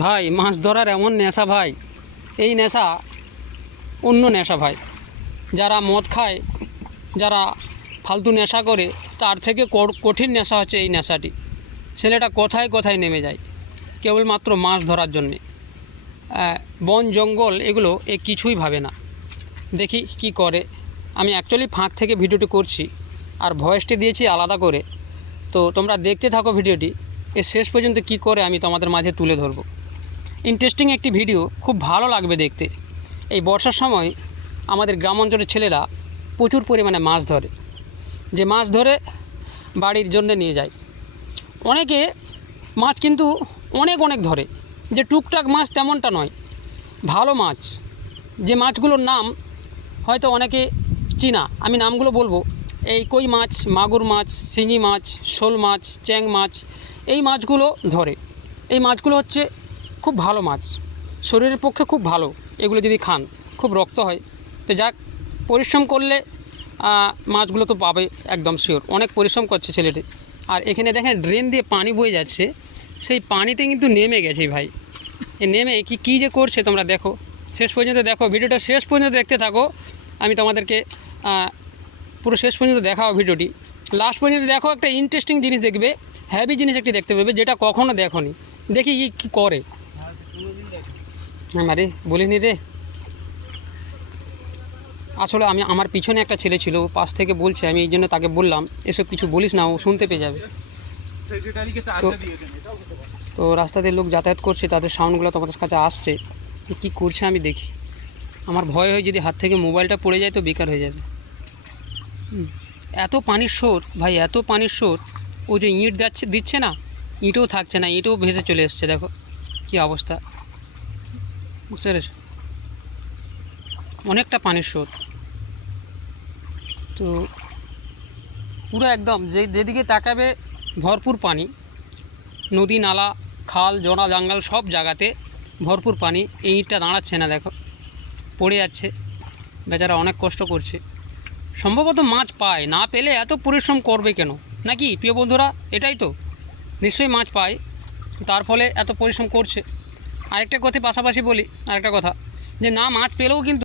ভাই মাছ ধরার এমন নেশা ভাই, এই নেশা অন্য নেশা ভাই। যারা মদ খায়, যারা ফালতু নেশা করে, তার থেকে কঠিন নেশা হচ্ছে এই নেশাটি। ছেলেটা কোথায় কোথায় নেমে যায় কেবলমাত্র মাছ ধরার জন্যে। বন জঙ্গল এগুলো কিছুই ভাবে না। দেখি কি করে। আমি অ্যাকচুয়ালি ফাঁক থেকে ভিডিওটি করছি আর ভয়েসটি দিয়েছি আলাদা করে। তো তোমরা দেখতে থাকো ভিডিওটি, শেষ পর্যন্ত কি করে আমি তোমাদের মাঝে তুলে ধরব। ইন্টারেস্টিং একটি ভিডিও, খুব ভালো লাগবে দেখতে। এই বর্ষার সময় আমাদের গ্রাম অঞ্চলের ছেলেরা প্রচুর পরিমাণে মাছ ধরে, যে মাছ ধরে বাড়ির জন্য নিয়ে যায়। অনেকে মাছ কিন্তু অনেক অনেক ধরে, যে টুকটাক মাছ তেমনটা নয়, ভালো মাছ। যে মাছগুলোর নাম হয়তো অনেকে চিনা, আমি নামগুলো বলবো। এই কই মাছ, মাগুর মাছ, শিঙি মাছ, শোল মাছ, চ্যাং মাছ, এই মাছগুলো ধরে। এই মাছগুলো হচ্ছে খুব ভালো মাছ, শরীরের পক্ষে খুব ভালো। এগুলো যদি খান খুব রক্ত হয়। তো যাক, পরিশ্রম করলে মাছগুলো তো পাবে একদম শিওর। অনেক পরিশ্রম করছে ছেলেটি। আর এখানে দেখেন ড্রেন দিয়ে পানি বয়ে যাচ্ছে, সেই পানিতে কিন্তু নেমে গেছে ভাই। নেমে কী যে করছে তোমরা দেখো, শেষ পর্যন্ত দেখো ভিডিওটা, শেষ পর্যন্ত দেখতে থাকো। আমি তোমাদেরকে পুরো শেষ পর্যন্ত দেখাও ভিডিওটি। লাস্ট পর্যন্ত দেখো, একটা ইন্টারেস্টিং জিনিস দেখবে, হ্যাভি জিনিস একটি দেখতে পাবে, যেটা কখনও দেখোনি। দেখি কী করে। আরে বলিনি রে, আসলে আমার পিছনে একটা ছেলে ছিল, পাশ থেকে বলছে, আমি এই জন্য তাকে বললাম এসব কিছু বলিস না, ও শুনতে পেয়ে যাবে। তো রাস্তাতে লোক যাতায়াত করছে, তাদের সাউন্ডগুলো তোমাদের কাছে আসছে। কী করছে আমি দেখি। আমার ভয় হয় যদি হাত থেকে মোবাইলটা পড়ে যায় তো বেকার হয়ে যাবে। এত পানির স্রোত ভাই, এত পানির স্রোত। ও যে ইঁট দিচ্ছে না, ইঁটও থাকছে না, ইঁটও ভেসে চলে এসছে। দেখো কী অবস্থা, বুঝতে পেরেছ? অনেকটা পানির স্রোত। তো পুরো একদম যেদিকে তাকাবে ভরপুর পানি। নদী, নালা, খাল, জোড়া, জঙ্গল সব জায়গাতে ভরপুর পানি। এই ইঁটটা দাঁড়াচ্ছে না, দেখো পড়ে যাচ্ছে। বেচারা অনেক কষ্ট করছে। সম্ভবত মাছ পায়, না পেলে এত পরিশ্রম করবে কেন, নাকি প্রিয় বন্ধুরা? এটাই তো, নিশ্চয়ই মাছ পায়, তার ফলে এত পরিশ্রম করছে। আরেকটা কথা পাশাপাশি বলি, আরেকটা কথা, যে না মাছ পেলেও কিন্তু